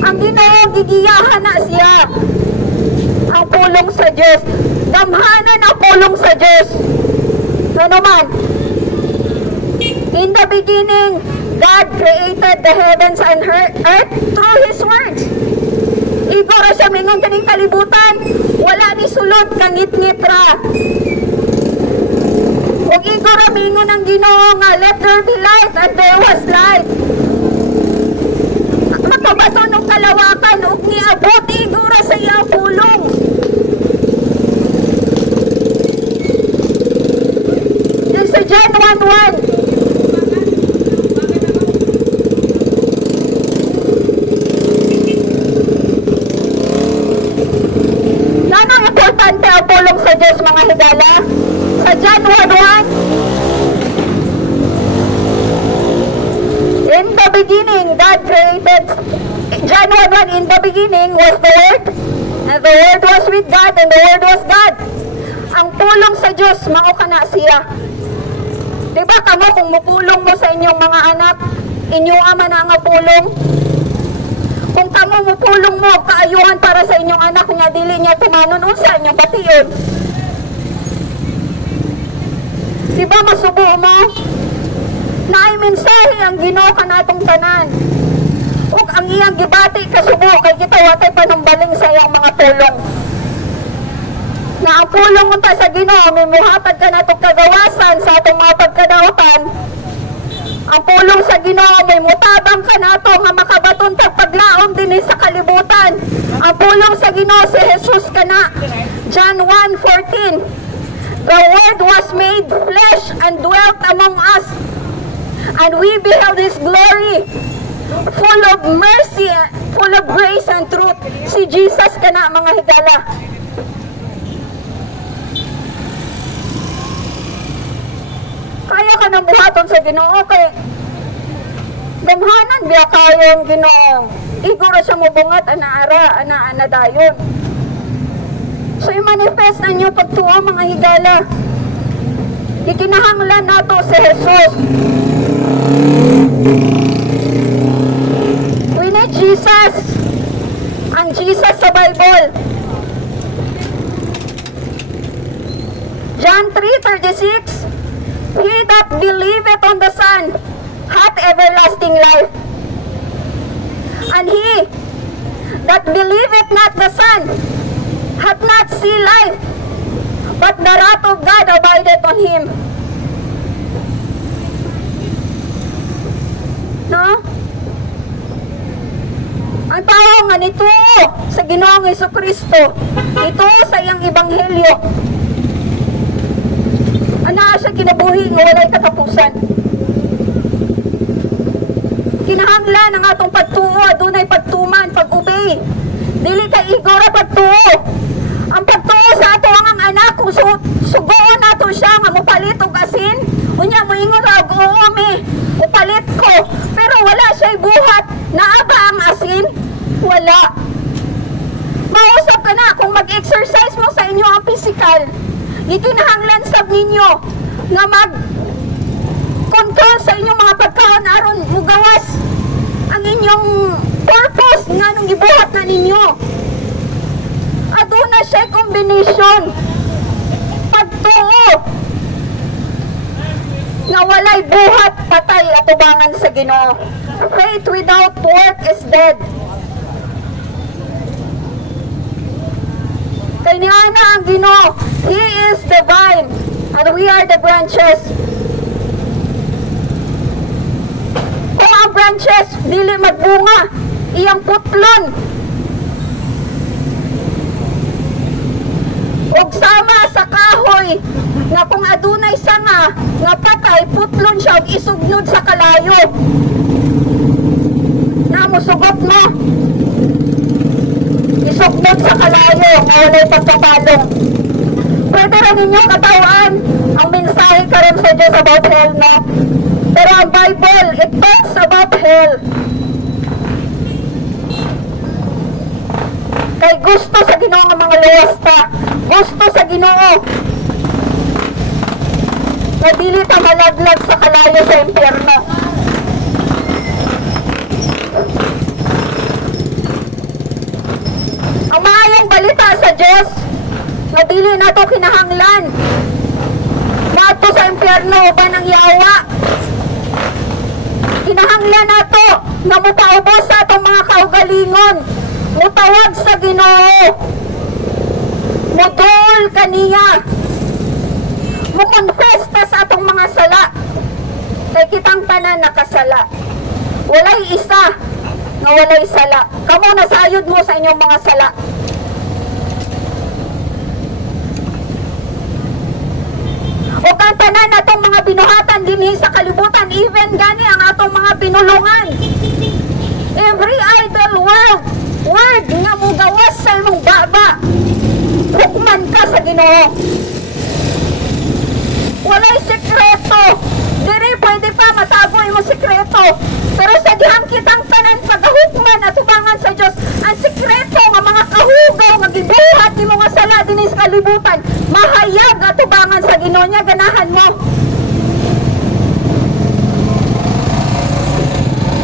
Ang Ginoo gigiyahan na siya. Ang pulong sa Diyos. Damhanan ang pulong sa Diyos. Ano man? In the beginning, God created the heavens and earth through His words. Igora siya mingon kaning kalibutan. Wala ni sulod kangit-ngit ra. Ug igora mingon ang Ginoo nga let there be light and there was light. Makabato ng kalawakan ug niabot igora sa iyang pulong. Yan sa John 1:1. Importante ang pulong sa Diyos, mga higala. Sa John 1:1, in the beginning, God created. John 1:1, in the beginning was the Word, and the Word was with God, and the Word was God. Ang pulong sa Diyos, mao kana siya. Diba kamo kung mupulong mo sa inyong mga anak, inyong ama na nga pulong? Kung kamo mupulong mo, kaayuhan para sa inyong anak, kung nga dili niya tumanon, unsa inyong bation? Diba masubo mo? Na ay mensahe ang Ginoo kanatong tanan. Ug ang iyang gibati kasubo, kay kita watay panumbaling sa iyang mga pulong. Na ang pulong unta sa Ginoo, may muhatag ka natong kagawasan sa atong mga pagkadautan. Ang pulong sa Ginoo may mutabang ka nato nga makabaton tag paglaom dinhi sa kalibutan. Ang pulong sa Ginoo si Jesus kana. John 1:14. The Word was made flesh and dwelt among us, and we beheld His glory, full of mercy, full of grace and truth. Si Jesus kana, mga higala. Kaya ka nang buhaton sa Ginoo kay damhanan biya kayong Ginoo. Igora siya mubungat ana dayon. So i-manifest na niyo pagtuo, mga higala. Ikinahanglan nato si Jesus. We need Jesus. Ang Jesus sa Bible. John 3:36. He that believeth on the Son hath everlasting life. And he that believeth not the Son hath not seen life, but the wrath of God abideth on him. No? Ang tao nga nito sa Ginoong Jesucristo, ito sa iyang ebanghelyo, ana siya kinabuhi nga walay katapusan. Kinahanglan ang atong pagtuo, adunay pagtuman, pag-obey. Dili kay igora pagtuo. Ang pagtuo sa ato ang anak, kung sugoon nato siya nga mupalit og asin, unya moingon ra og uumi, upalit ko. Pero wala siya buhat, naaba ang asin, wala. Mausap ka na kung mag-exercise mo sa inyo ang physical. Ikinahanglan sab ninyo nga mag-control sa inyong mga pagkaon aron mugawas ang inyong purpose nga nung gibuhat na ninyo. Aduna siya combination. Pagtuo nga walay buhat, patay atubangan sa Ginoo. Faith without work is dead. Kay niya na ang Ginoo, He is the vine and we are the branches. Kung ang branches dili magbunga, iyang putlon ug sama sa kahoy nga kung adunay sanga nga patay, putlon siya ug isugnod sa kalayo. Namusugot mo, isugnod sa kalayo nga walay pagkapalong. Pwede rin ninyo katawan ang mensahe karon sa Diyos about hell, no? Pero ang Bible, it talks about hell. Kay gusto sa Ginoo ang mga luwasta, gusto sa Ginoo na dili pa malaglag sa kalayo sa impyerno. kita sa Dios nga dili nato kinahanglan nato sa impyerno uban ang yawa. Kinahanglan nato nga mupaubos sa atong mga kaugalingon, mutawag sa Ginoo, mudol kaniya, mukonfess ta sa atong mga sala, kay kitang tanan nakasala. Walay isa nga walay sala. Kamo nasayod mo sa inyong mga sala. O kang tanan atong mga binuhatan dinhi sa kalibutan, even gani ang atong mga pinulungan. Every idle word nga mugawas sa imong baba, hukman ka sa Ginoo. Walay sekreto. Diri pwede pa matago imong sekreto. Pero sa dihang kitang tanan pagahukman at tubangan sa Dios, ang sekreto nga mga kahugaw nga gibuhat nimo nga sala dinhi sa kalibutan, mahayag at tubangan sa Ginoo niya, ganahan mo.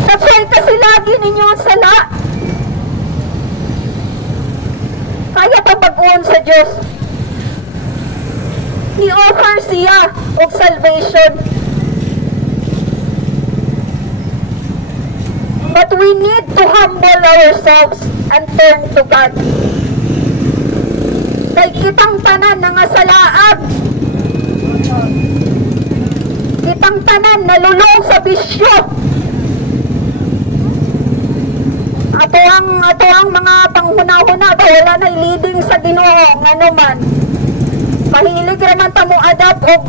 Tapos kasi lagi ninyo ang sala. Kaya pa baguon sa Dios. I-offer siya og salvation. But we need to humble ourselves and turn to God. Kay kitang tanan na nga salaab. Kitang tanan nalulong sa bisyo. Ato ang mga panghuna-huna ba wala na leading sa Ginoo ngano man. Mahilig raman ta mo adapt og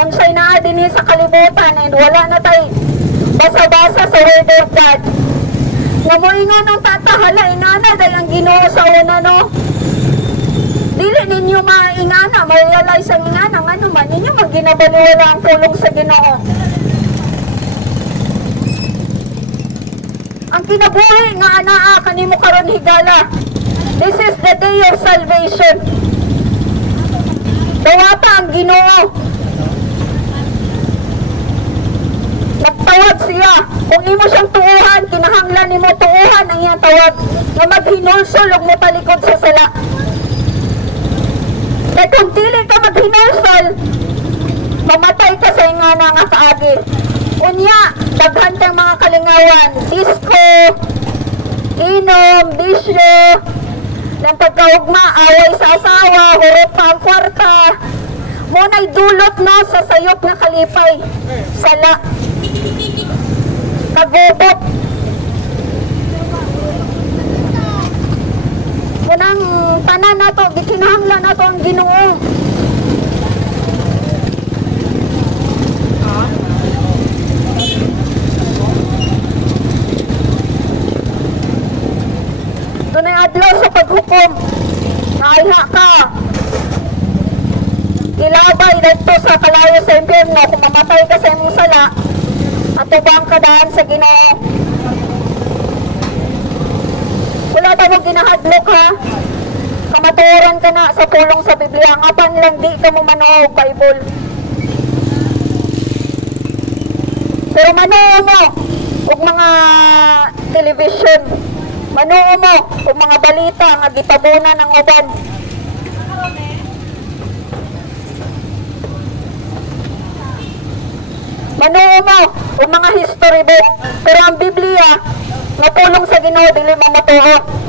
unsay naa dinhi sa kalibutan and wala na tay basa-basa sa word of God. Namoingan ang tatahala, ingana dahil ang Ginoo sa una, no? Dili ninyo maingana, ma-realize ang ingana, ano man, ninyo magginabaliwala ang tulong sa Ginoo. Ang kinabuhi nga anaa, kanimo karon higala. This is the day of salvation. Dawata ang Ginoo. Nagtawag siya. Kung imo siyang tuuhan, kinahanglan nimo tuuhan ang iyang tawag na maghinulsol ug motalikod sa sala. Kaya kung dili ka maghinulsol, mamatay ka sa ingana nga kaagi. Unya, daghan kang mga kalingawan, disco, inom, bisyo, ng pagkaugma, away sa asawa, hurot pa ang kwarta, muna'y dulot no sa sayop nga kalipay, sala, kagubot. Munang tanan na to, gikinahanglan na to ang Ginoo. Doon ay adlaw sa paghukom, naiha ka. Ilabay dito sa kalayo sa impyerno, kung mamatay ka sa imong sala, at ubang kadaan sa Ginoo. Wala ba mo ginahadlok ha? Kamaturan ka na sa pulong sa Biblia, ngapan lang di ka mo manoog Bible. Pero manuo mo og mga television, manuo mo og mga balita nga gitabunan ng uban. Manuo mo og mga history book, pero ang Biblia nga pulong sa Ginoo dili mo matuo.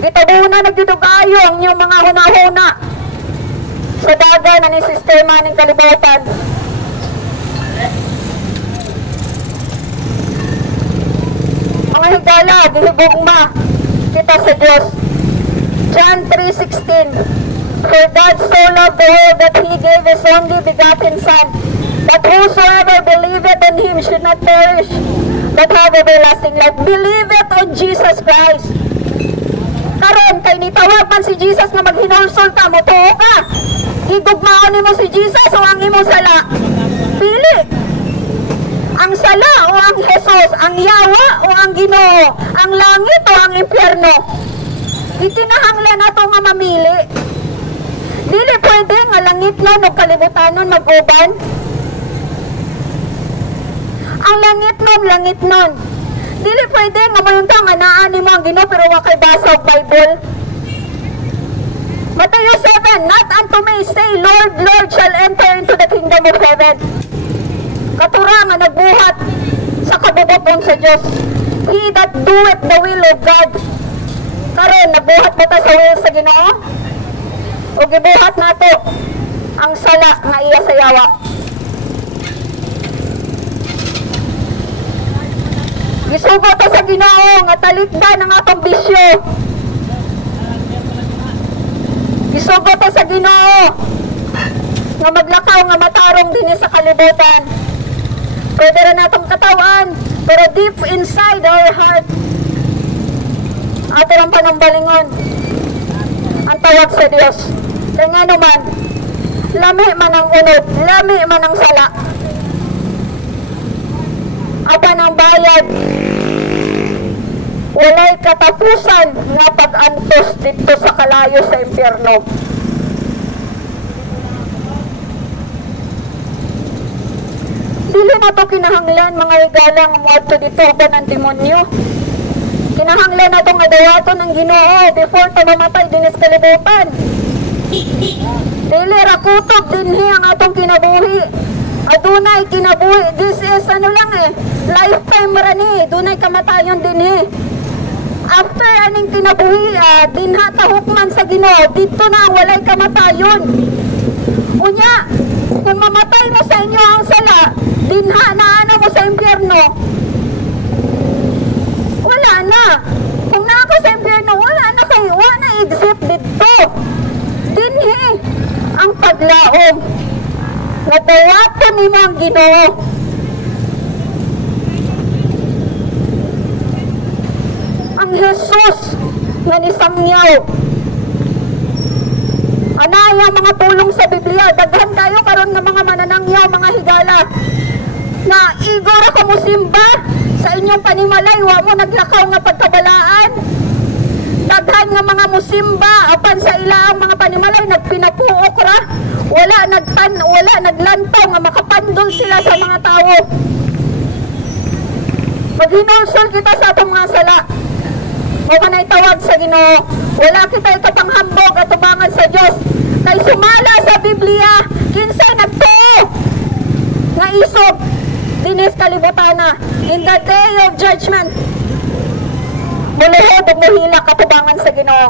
Gitabunan nagdudugayo ang inyong mga hunahuna sa daga na ni sistema ng kalibutan. Mga higala, gihigugma kita sa Diyos. John 3:16. For God so loved the world that He gave His only begotten Son, that whosoever believeth on Him should not perish, but have everlasting life. Believeth on Jesus Christ. Karon kay nitawag man si Jesus nga maghinulsol ta mo, tuo ka. Higugmaon nimo si Jesus o ang imong sala. Pili. Ang sala o ang Jesus, ang yawa o ang Ginoo, ang langit o ang impyerno. Ikinahanglan nato nga mamili. Dili pwede nga langit nun o kalibutanon mag-uban. Ang langit nun. Dili pwede nga mayunta nga naan mo ang Ginoo pero wa kay basa og Bible. Matthew 7, not unto me say, Lord, Lord, shall enter into the kingdom of heaven. Katura nga nagbuhat sa kabubuton sa Dios. He that doeth the will of God. Karon nabuhat mo ta sa will sa Ginoo? O gibuhat nato ang sala nga iya sa yawa. Gisugo ta sa Ginoo nga talikdan ang atong bisyo. Gisugo ta sa Ginoo nga maglakaw nga matarong dinhi sa kalibutan. Pwede ra natong katawan, pero deep inside our heart, ato ang panambalingon ang tawag sa Dios. Kaya nga naman, lami man ang unod, lami man ang sala. Apan ang bayad, walay katapusan nga pag-antos dito sa kalayo sa impyerno. Dili na to kinahanglan mga higalang muadto dito ba ng demonyo. Kinahanglan na to nga dawaton ng Ginoo before ta mamatay din sa kalibutan. Dili ra kutob dinhi ang atong kinabuhi. Adunay kinabuhi. This is lifetime ra ni. Dunay kamatayon dinhi. After aning kinabuhi, dinha ta hukman sa Ginoo. Dito na walay kamatayon. Unya, kung mamatay mo sa inyo ang sala, dinha na ano mo sa impyerno. Wala na. Kung naka sa impyerno, wala na kayo. Wala na exit dito. Dinhi ang paglaom. Natawapan ni mga Ginoo. Ang Jesus nga nisamyaw. Anaya mga pulong sa Biblia. Daghan kayo karon nga mga mananangyaw, mga higala. Na igora ka mo simba sa inyong panimalay, wa mo naglakaw nga pagkabalaan. Daghan nga mga musimba apan sa ilaang mga panimalay nagpinapuok ra. Wala naglantaw nga makapandol sila sa mga tao. Maghinulsol kita sa atong mga sala. O kanay tawag sa Ginoo. Wala kita ikapanghambog at tubangan sa Dios. Kay sumala sa Biblia, kinsay nagtuo nga isog dinis kalibutana in the day of judgment. Muluhod ug mohila katubangan sa Ginoo.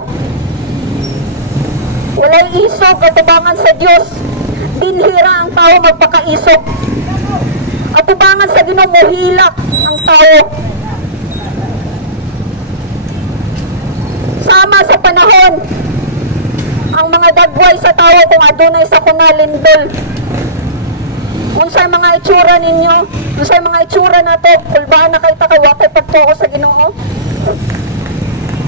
Walay isog katubangan sa Dios. Dinhira ang tao magpakaisog. Katubangan sa Ginoo mohilak ang tao. Sama sa panahon ang mga dagway sa tao kung adunay sa kunalindol. Unsay mga itsura ninyo? Unsay mga itsura nato? Kulbaan na kay ta kay wa kay pagtuo sa Ginoo.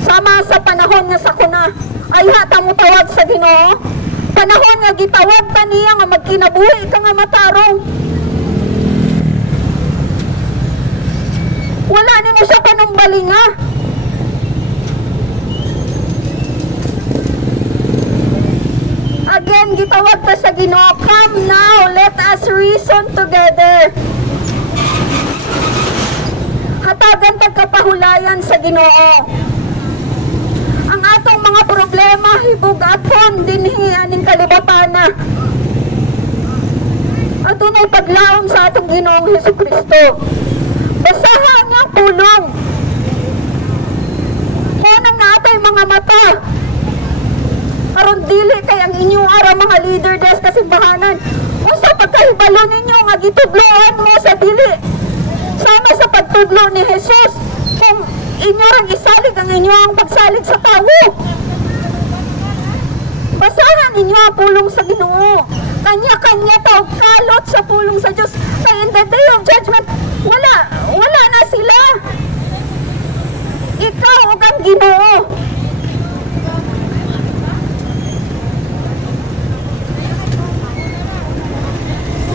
Sama sa panahon nga sakuna ay hata mo tawag sa Ginoo. Panahon nga gitawag ta niya nga magkinabuhi ka nga matarong. Wala nimo siya panumbalinga. Again, gitawag ta sa Ginoo, come now, let us reason together. Hatagan pagkapahulayan sa Ginoo. Ang atong mga problema, hibug-apon, dinhi aning kalibutana. At tunay paglaom sa atong Ginoong Hesukristo. Basahan niya pulong. Kunang na atay mga mata. Karon dili kay ang inyong ara mga leader des kasimbahanan. Usa pagkahibalo ninyo nga gitudloan mo sa dili. Sama sa pagtudlo ni Jesus. Kung inyo rang isalig ang inyong pagsalig sa tawo. Basahan ninyo ang pulong sa Ginoo. Kanya-kanya ta og kalot sa pulong sa Dios. Kay in the day of judgment, wala na sila. Ikaw ug ang Ginoo.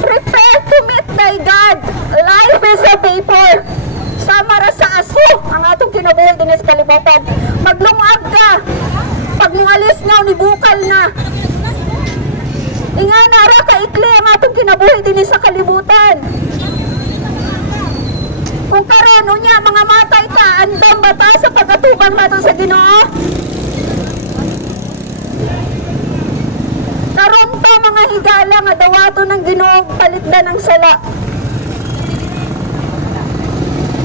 Prepare to meet thy God. Life is a vapor. Sama ra sa aso ang atong kinabuhi din sa kalibutan. Maglungag ka. Pag ningalis nga ni bukal na. Ingana ra ka ikli ang atong kinabuhi din sa kalibutan. Kung karon unya mga matay ka, andam bata sa pagatuban nato sa Ginoo. Karon ta mga higala nga dawato ng Ginoo palitda ng sala.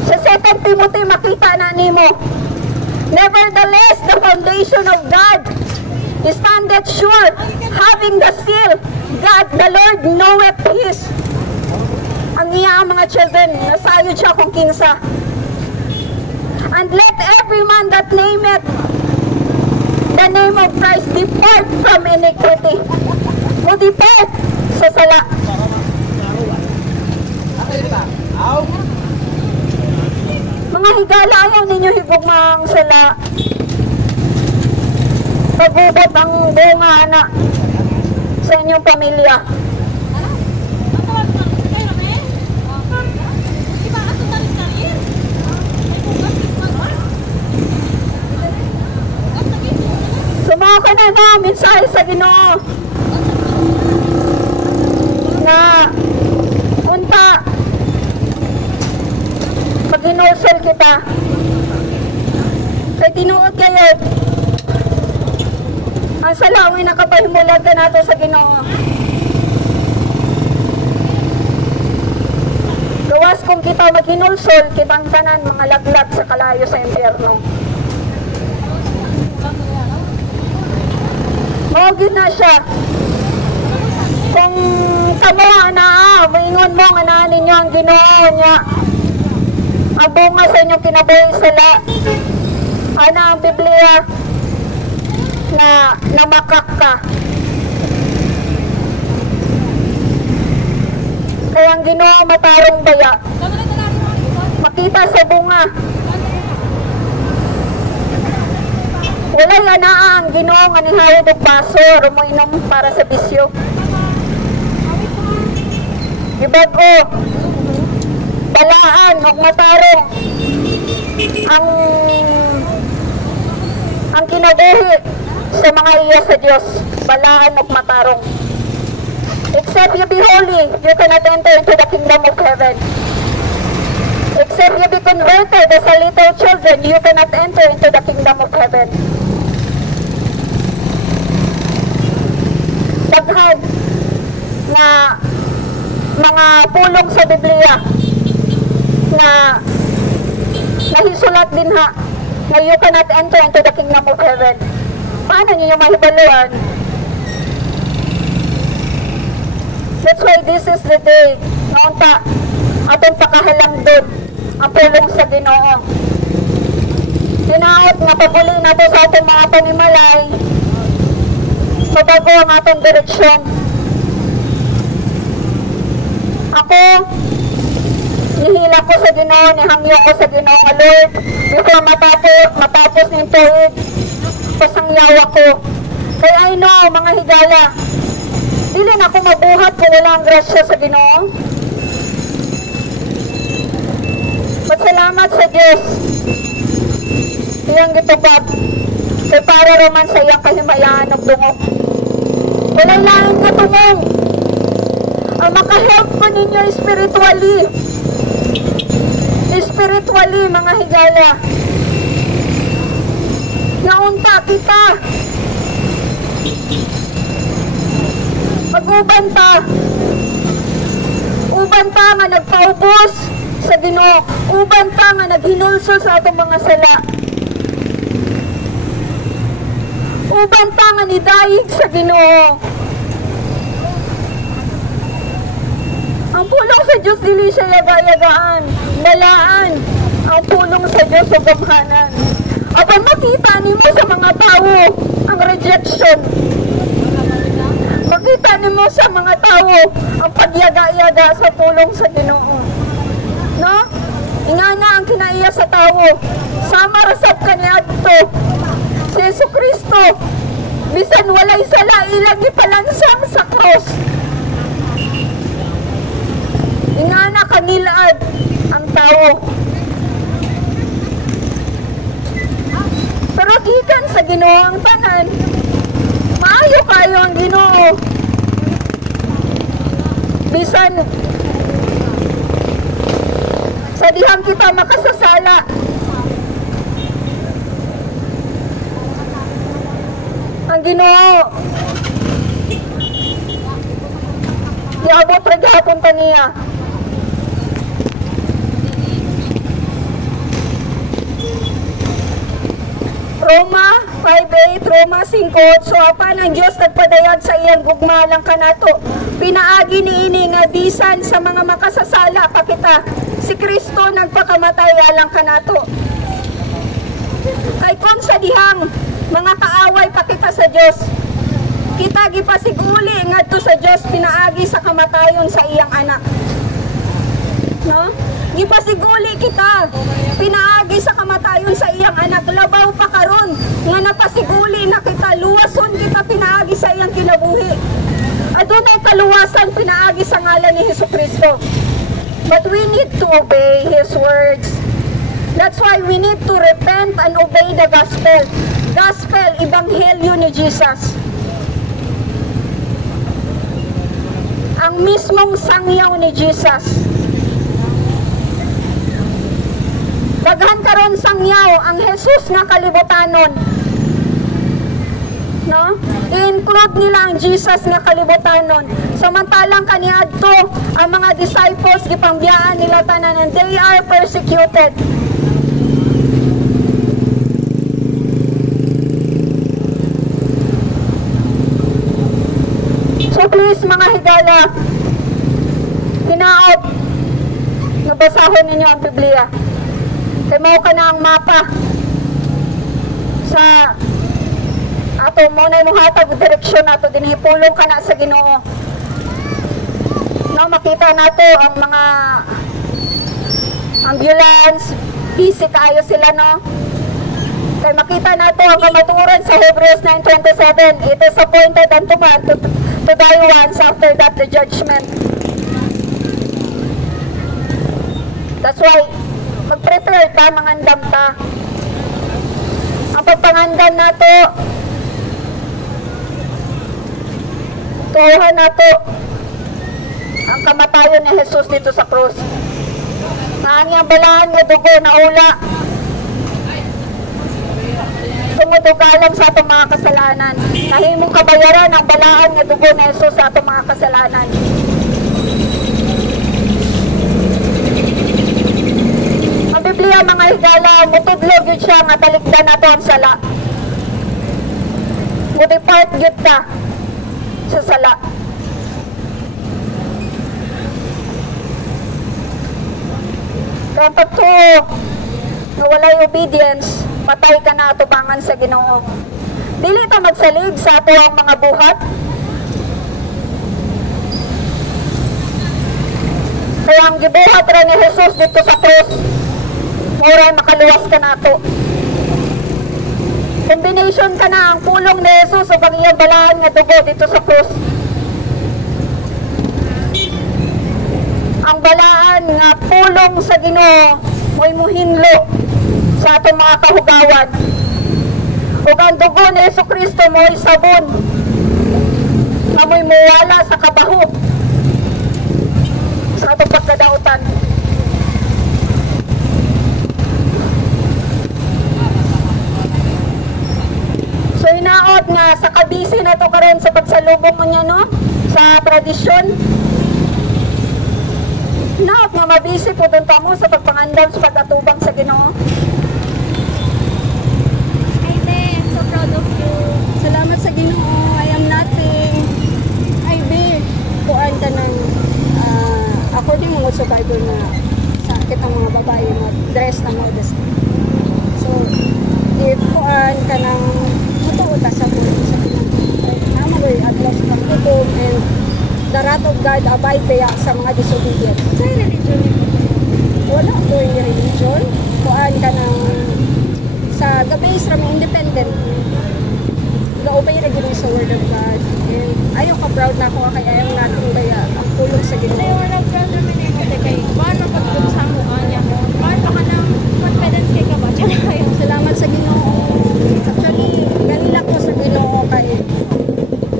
Sa 2 Timothy makita na nimo. Nevertheless, the foundation of God standeth sure, having the seal, God the Lord knoweth his. Ang iya mga children, nasayod siya kung kinsa. And let every man that nameth the name of Christ depart from iniquity. O depart sa sala. Mga higala, ayaw ninyo higugmang sala. Pagubot ang bunga na sa inyong pamilya. Sumaka ka na na, mensahe sa Ginoo na punta pag-inusol kita kay tinuod kayo ang salawin na kapahimulag ka nato sa Ginoo. Gawas kung kita mag-inulsol kitang tanan mga laglat sa kalayo sa impyerno. Mawagin na siya. Kung kamo na maingon mo nga na ninyo ang Ginoo niya. Ang bunga sa inyong kinabuhi sala. Ana ang Biblia na namakak ka. Kaya ang Ginoo matarong baya. Makita sa bunga. Wala yan na ang Ginoo nga nihawid og baso o moinom para sa bisyo. Ibago, balaan og matarong ang kinabuhi sa mga iya sa Dios, balaan og matarong. Except you be holy, you cannot enter into the kingdom of heaven. Except you be converted as a little children, you cannot enter into the kingdom of heaven. Daghan na mga pulong sa Biblia na nahisulat din ha na you cannot enter into the kingdom of heaven. Paano niyo mahibaluan? That's why this is the day noon ta atong pakahalangdon ang pulong sa Ginoo. Tinaot na paguli nato sa atong mga panimalay mabago ang atong direksyon. Ako, nihila ko sa Ginoo, nihangyo ko sa Ginoo nga Lord, before matapos ng tuig, pasangyawa ko. Kaya I know, mga higala, dili na ako mabuhat kung wala ang grasya sa Ginoo. Magsalamat sa Diyos. Iyang gitubad. Kay para raman sa iyang kahimayaan ng dungog. Walay lain na tumong. Ang makahelp ko ninyo spiritually. Spiritually, mga higala. Naunta kita. Mag-uban ta. Uban ta nga nagpaubos sa Ginoo. Uban ta nga naghinulso sa atong mga sala. Uban ta nga nidayig sa Ginoo. Ang pulong sa Diyos dili siya yaga-yagaan, nalaan. Ang pulong sa Diyos o gamhanan. Abang makita nimo sa mga tao ang rejection. Makita nimo sa mga tao ang pagyaga-yaga sa pulong sa Ginoo. No? Ingana ang kinaiya sa tao. Sama rasab kaniadto. Si Jesucristo, bisan walay sala ilang ipalansang sa cross. Ingana kanilaad ang tao. Pero gikan sa Ginoo ang tanan. Maayo kayo ang Ginoo. Bisan sa dihang kita makasasala. Ang Ginoo iabot ra gyapon ta niya. Roma 5:8, Roma 5:8, so apan ang Dios nagpadayag sa iyang gugma lang kanato. Pinaagi niini nga bisan sa mga makasasala pa kita, si Kristo nagpakamatay alang kanato. Kay kon sa dihang mga kaaway pa kita sa Dios, kita gipasiguli ngadto sa Dios pinaagi sa kamatayon sa iyang anak. No? Gipasiguli kita pinaagi sa kamatayon sa iyang anak, labaw pa karon nga napasiguli na kita, luwason kita pinaagi sa iyang kinabuhi. Adunay kaluwasan pinaagi sa ngalan ni Hesukristo. But we need to obey His words. That's why we need to repent and obey the gospel. Gospel, ebanghelyo ni Jesus. Ang mismong sangyaw ni Jesus. Daghan karon sangyaw ang Jesus nga kalibutanon. No? I-include nila ang Jesus nga kalibutanon. Samantalang kaniadto ang mga disciples gipangbiyaan nila tanan and they are persecuted. So please mga higala, hinaot, nabasahon ninyo ang Biblia. Kaya ka na ang mapa sa ato mo na yung hatag direksyon nato, dinihipulong ka na sa Ginoo. No, makita nato ang mga ambulance, busy tayo sila, no? Kaya makita nato ang kamaturan sa Hebrews 9:27, it is appointed unto man to die once, after that the judgment. That's why mag-prepare ta, mangandam ta. Ang pagpangandam nato, tuhan nato ang kamatayon ni Jesus dito sa krus. Naani ang balaan nga dugo na ula, tumutugalan sa atong mga kasalanan. Nahimong kabayaran ang balaan nga dugo ni Jesus sa atong mga kasalanan. Ang Biblia mga higala, mutudlog yun siya nga talikdan nato ang sala. Mudipart yun ta sa sala. Kaya pagto na walay obedience, patay ka na atubangan sa Ginoo. Dili ta magsalig sa ato ang mga buhat. Kaya ang gibuhat ra ni Jesus dito sa krus, oray makaluwas ka na ato. Combination ka na ang pulong ni Jesus sa iyang balaan nga dugo dito sa krus. Ang balaan nga pulong sa Ginoo mo'y muhinlo sa atong mga kahugawan. Ug ang dugo ni Jesucristo mo'y sabon nga mo'y muwala sa kabaho sa atong pagkadautan. So hinaot nga sa kabisi na to karon sa pagsalubong mo niya, no? Sa tradisyon. Hinaot nga mabisi po doon mo sa pagpangandam sa pag-atubang sa Ginoo. Hi there, I'm so proud of you. Salamat sa Ginoo. I am nothing. Ay, be, kuan ka ng ako din mga survivor na sa kitang mga babae na dress na modest. So, if kuan ka ng mutuota sa puno sa pinag namoy at loss ng hukom and the wrath of God abide kaya sa mga disobedient. Sa religion niyo? Wala ko yung religion. Kuan ka ng sa gabi is rami independent. Ga-obey na gini sa word of God. And ayaw ka proud na ako kaya ayaw natin kaya ang tulong sa Ginoo. Sa word of God naman eh, kasi kay paano pagpunsa mo kanya? Paano ka ng confidence kay ka ba? Diyan kayo. Salamat sa Ginoo. Actually, galila ko sa Ginoo kay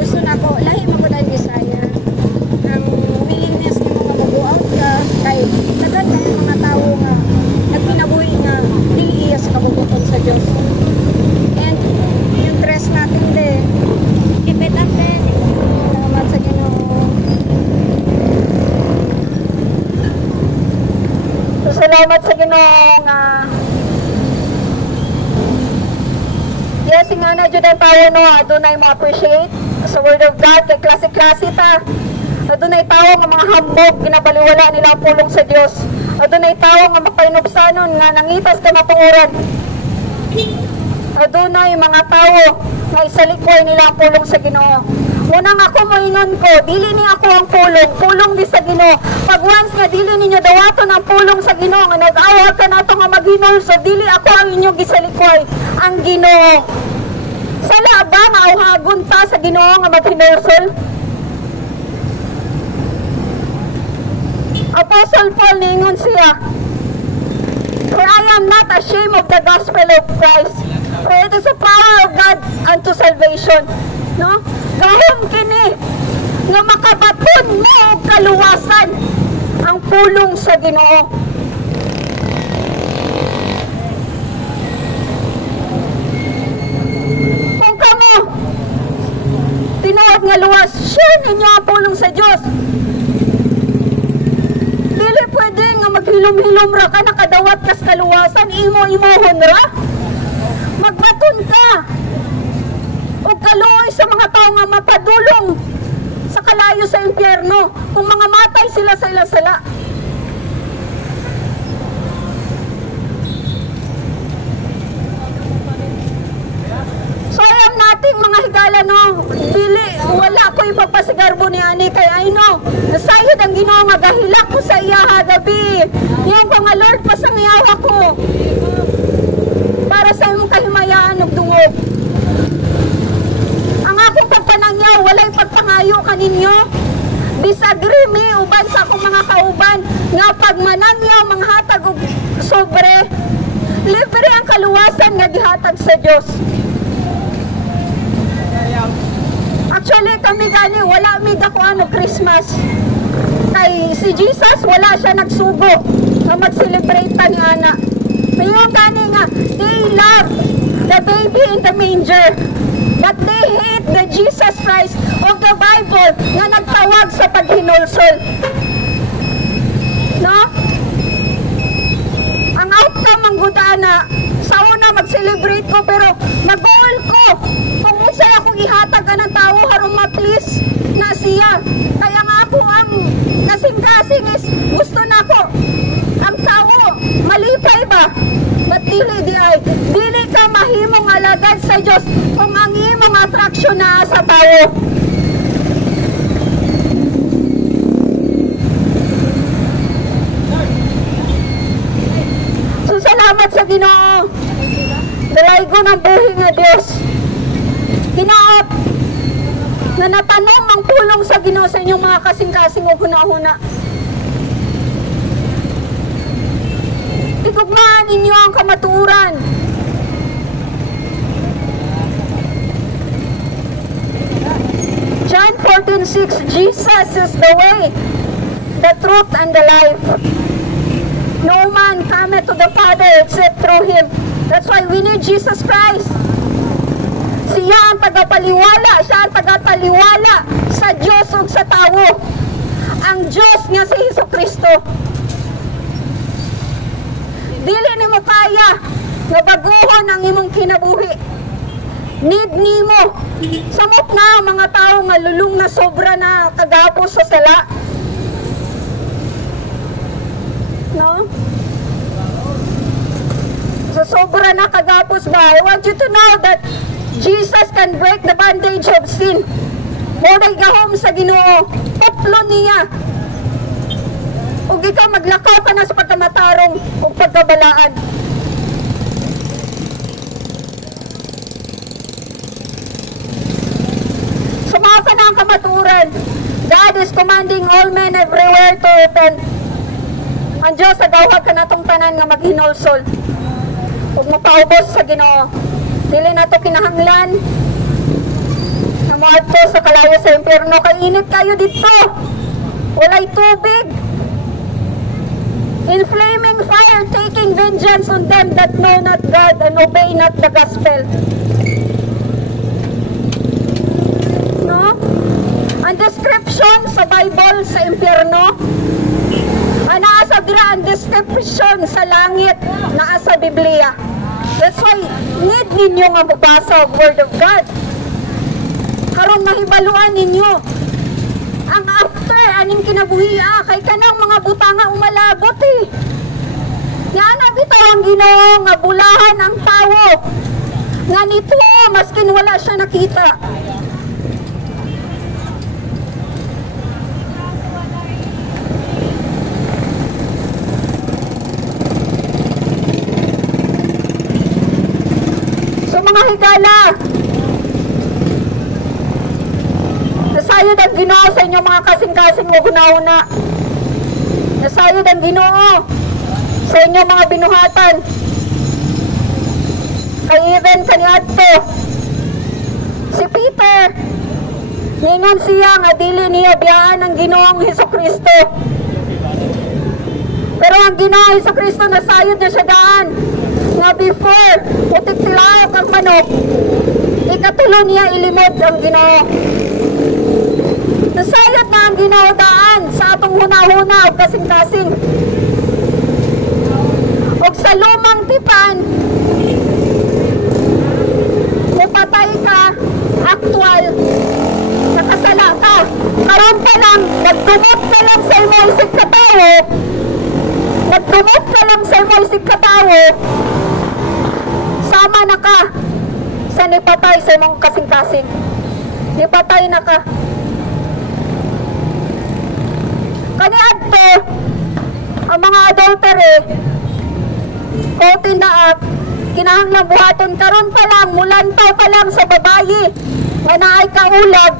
gusto na ko, lahi mo ko dahil Bisaya. Ang willingness ni mga mag-go out ka, kay tagal kayo mga tao nga Yes, nga na dyan ang tayo, no, adunay mo appreciate sa word of God, kay klase-klase ta. Adunay tao nga mga hambog, ginabaliwala nila ang pulong sa Dios. Adunay tao nga makainubsanon, nga nangitas ka matunguran. Adunay mga tao nga isalikoy nila ang pulong sa Ginoo. Unang ako moingon ko, dili ni ako ang pulong di sa Ginoo. Pag once nga dili ninyo dawaton ang pulong sa Ginoo, nga nag-awag ka nato nga maghinulso, dili ako ang inyo gisalikoy, ang Ginoo. Sala ba nga uhagon ta sa Ginoo nga maghinulsol? Apostle Paul ningon siya, for I am not ashamed of the gospel of Christ, for it is the power of God unto salvation. No? Gahom kini nga makabaton mo og kaluwasan ang pulong sa Ginoo. Kung kamo tinuod nga luwas, share ninyo ang pulong sa Dios. Dili pwede nga maghilom-hilom ra ka, nakadawat kas kaluwasan, imo-imohon ra. Magbaton ka o kaluoy sa mga tao nga mapadulong sa kalayo sa impyerno, kung mga matay sila sa ilang sala. So alam natin mga higala, no, dili wala ko ipapasigarbo ni ani kay I know nasayod ang Ginoo nga gahilak ko sa iya gabi yung mga Lord pasangyaw ako para sa imong kahimayaan ug dungog. Ang akong pagpanangyaw walay pagpangayo kaninyo. Disagree me uban sa akong mga kauban nga pag manangyaw manghatag og sobre, libre ang kaluwasan nga gihatag sa Dios. Actually, kami gani, wala mi dako ano Christmas. Kay si Jesus, wala siya nagsugo na mag-celebrate ni Ana. Mayroon gani nga, they love the baby in the manger, but they hate the Jesus Christ of the Bible na nagtawag sa paghinulsol. No? Ang outcome ang gudana, sa una mag-celebrate ko, pero mag-goal ko kung unsay akong ihatag ka ng tao harong ma-please na siya. Kaya nga ako ang kasing-kasing is gusto na ko ang tao malipay ba, but dili ka mahimong alagad sa Diyos kung ang imong attraction na sa tao. So salamat sa Ginoo, dalaygo ng buhi nga Diyos. Hinaot na natanong ang pulong sa Ginoo sa inyong mga kasing-kasing o huna-huna. Igugmaan ninyo ang kamaturan. John 14:6, Jesus is the way, the truth, and the life. No man cometh to the Father except through Him. That's why we need Jesus Christ. Siya ang tagapaliwala, siya ang tagataliwala sa Diyos ug sa tao. Ang Diyos nga si Jesucristo. Dili nimo kaya nga baguhon ang imong kinabuhi. Need nimo. Samot na mga tao nga lulong na sobra na kagapos sa sala. No? So sobra na kagapos ba? I want you to know that Jesus can break the bondage of sin. Moray gahom sa Ginoo. Poplo niya. Ug ikaw maglakaw ka na sa pagkamatarong ug pagkabalaan. Sumaka na ang kamaturan. God is commanding all men everywhere to repent. Ang Diyos agawag ka natong tanan nga maghinulsol. Ug mapaubos sa Ginoo. Dili na to kinahanglan na moadto sa kalayo sa impyerno. Kay init kayo dito. Walay tubig. In flaming fire, taking vengeance on them that know not God and obey not the gospel. No? Ang description sa Bible sa impyerno, naa sa dira ang description sa langit, naa sa Biblia. That's why, need ninyo nga mabasa ang Word of God. Karon mahibaluan ninyo. Ang after, aning kinabuhi, kay kanang mga butanga umalabot eh. Yan ang bitaw ang Ginoo nga bulahan ang tawo. Nga nito, maskin wala siya nakita. So mga higala, nasayod ang Ginoo sa inyong mga kasing-kasing o guna-una. Nasayod ang Ginoo sa inyong mga binuhatan. Kay even kaniadto si Peter, ningon siya nga dili niya biyaan ang Ginoong Hesukristo. Pero ang Ginoong Hesukristo nasayod na siya daan nga before utik tilaok ang manok, ikatulo niya ilimod ang Ginoo. Nasayod na ang Ginoo daan sa atong huna-huna o kasing-kasing. O sa lumang tipan, patay ka, actual, nakasala ka. Karon pa lang, nagdumot ka lang sa imo isip katawo, nagdumot ka lang sa imo isip katawo, sama na ka sa nipatay sa imong kasing-kasing. Nipatay na ka. Kaniadto, ang mga adultery, na kinahanglan buhaton karon pa lang, mulantaw pa lang sa babayi nga naay kaulag.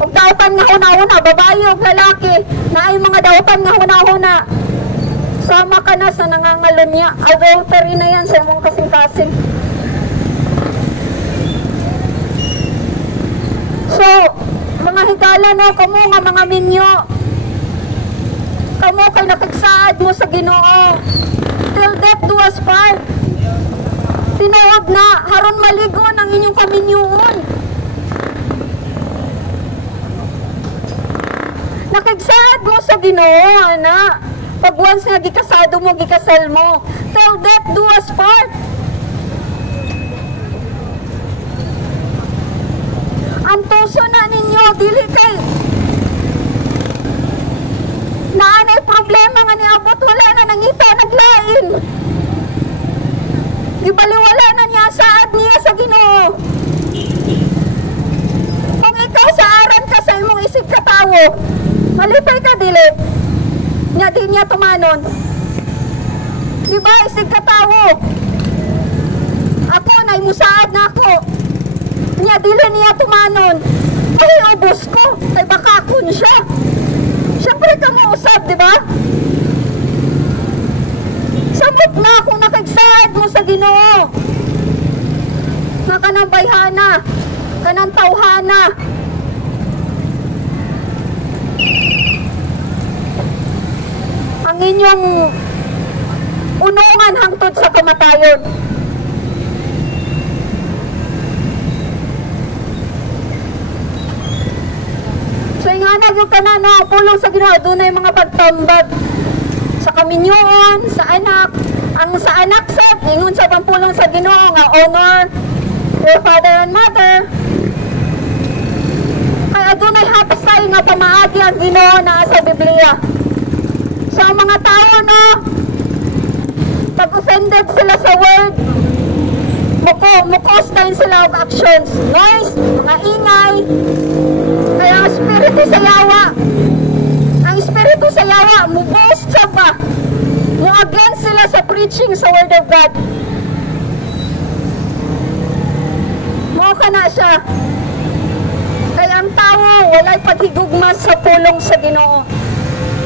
Ug dautan nga huna-huna, babayi ug lalaki, naay mga dautan nga huna-huna. Sama ka na sa nangangalon niya. Adultery na yan sa imong kasing-kasing. So, mga higala no, kamo nga mga minyo, kamo kay nakigsaad mo sa Ginoo. Till death do us part. Tinawag na, haron maligon ang inyong kaminyuon. Nakigsaad mo sa Ginoo, ana. Pag once nga gikasado mo, gikasal mo. Till death do us part. Ang puso na ninyo, dili kay naanay problema nga niabot, wala na nangita, naglain. Ibaliwala na niya saad niya sa Ginoo. Kung ikaw sa aran ka sa imong isip katawo, malipay ka dili. Nya di niya tumanon. Diba isip katawo? Ako na imusaad na ako. Nya dili niya tumanon. Ay ubos ko, ay bakakon siya. Siyempre ka mausap, di ba? Sabot na kung nakagsaad mo sa Ginoo. Nga kanang bayhana, kanang tawhana. Ang inyong unungan hangtod sa kamatayon. So nga na yung kanana, pulong sa Ginoo, doon na yung mga pagtambag sa kaminyoon, sa anak. Ang sa anak sa, ingon sa pampulong sa Ginoo nga honor your father and mother. Kaya doon ay hapsay nga pamaagi ang Ginoo na sa Biblia. So ang mga tao no, pag offended sila sa word, mukos na sila of actions, noise, mga ingay. Kaya ang espiritu sa yawa, ang espiritu sa yawa, mubos sa ba, against sila sa preaching sa word of God. Moka na siya. Kaya ang tao, walay paghigugmas sa pulong sa Ginoo.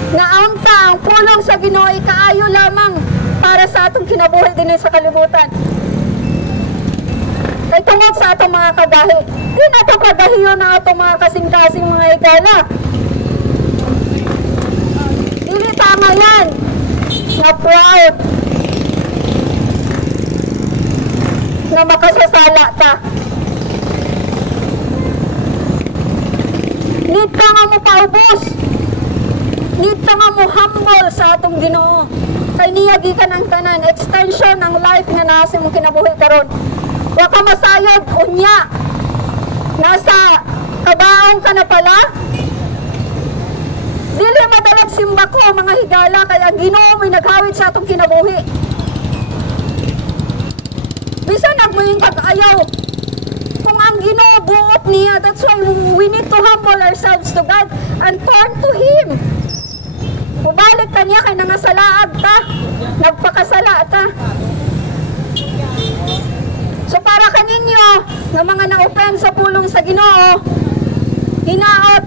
Nga ang pulong sa Ginoo ay kaayo lamang para sa atong kinabuhi din sa kalibutan. Kay tungod sa atong mga kagahi, di na ito kagahiyo na atong mga kasing-kasing mga higala. Dili tama yan na proud na makasasala ta. Need ka nga mo paubos. Need ka nga mo humble sa atong Ginoo. kay niya gikan ang tanan, extension ng life nga naa sa imong kinabuhi karon. Wa ka masayod unya. Nasa kabaong ka na pala. Dili madalag simba ko mga higala kay ang Ginoo may naghawid sa atong kinabuhi. Bisan nagmuing kag-ayaw. Kung ang Ginoo buot niya, that's why we need to humble ourselves to God and turn to Him. Mubalik ka niya kay nangasalaag ka, nagpakasala ka. So para kaninyo, ng mga na-open sa pulong sa Ginoo, hinaot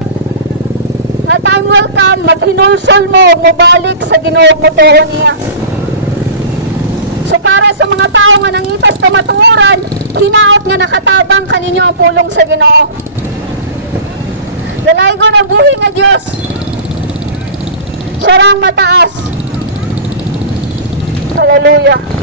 na time will come, maghinulsol mo, mubalik sa Ginoo mo tuon niya. So para sa mga tao nga nangitas kamatuoran, hinaot nga nakatabang kaninyo ang pulong sa Ginoo. Dalaygo ng buhi nga Diyos. Siya rang mataas. Hallelujah.